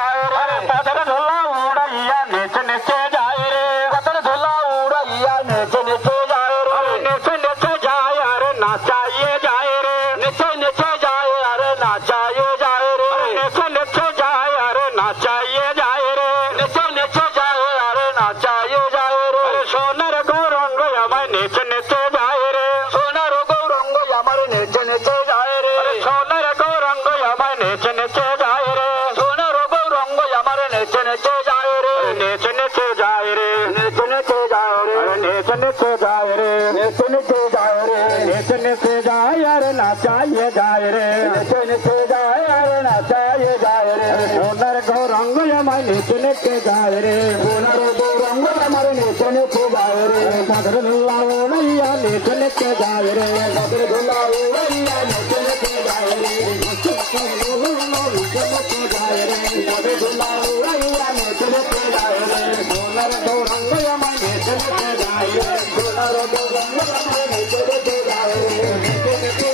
जाए रे पत्थर धुला उड़ैया नीच नीचे जाए रे पत्थर धुला उड़ैया नीच नीचे जाए रे नीचे नीचे जाए अरे नाचाइए जाए रे नीचे नीचे जाए अरे नाचाइए जाए रे नीचे नीचे जाए अरे नाचाइए जाए रे नीचे नीचे जाए अरे नाचाइए जाए रे सोनार गौरंग আমার नीचे नीचे जाए रे सोनार गौरंग আমার नीचे नीचे जाए रे सोनार गौरंग আমার नीचे नीचे जाए रे सोनार गौरंग আমার नीचे नीचे जाए रे नीचे नीचे जाए रे नीचे नीचे जाए रे नीचे नीचे जाए रे नीचे नीचे जाए रे नीचे नीचे जाए अरे नाचाइए जाए रे नीचे नीचे जाए अरे नाचाइए जाए रे सोनार गौरंग আমার नीचे नीचे जाए रे सोनार गौरंग আমার नीचे नीचे जाए रे पत्थर धुला उड़ैया नीचे नीचे जाए रे पत्थर धुला उड़ैया नीचे नीचे जाए रे नीचे नीचे जाए रे पत्थर धुला उड़ैया नीचे नीचे जाए रे सोनार गौरंग আমার नीचे नीचे जाए रे सोनार गौरंग আমার नीचे नीचे जाए रे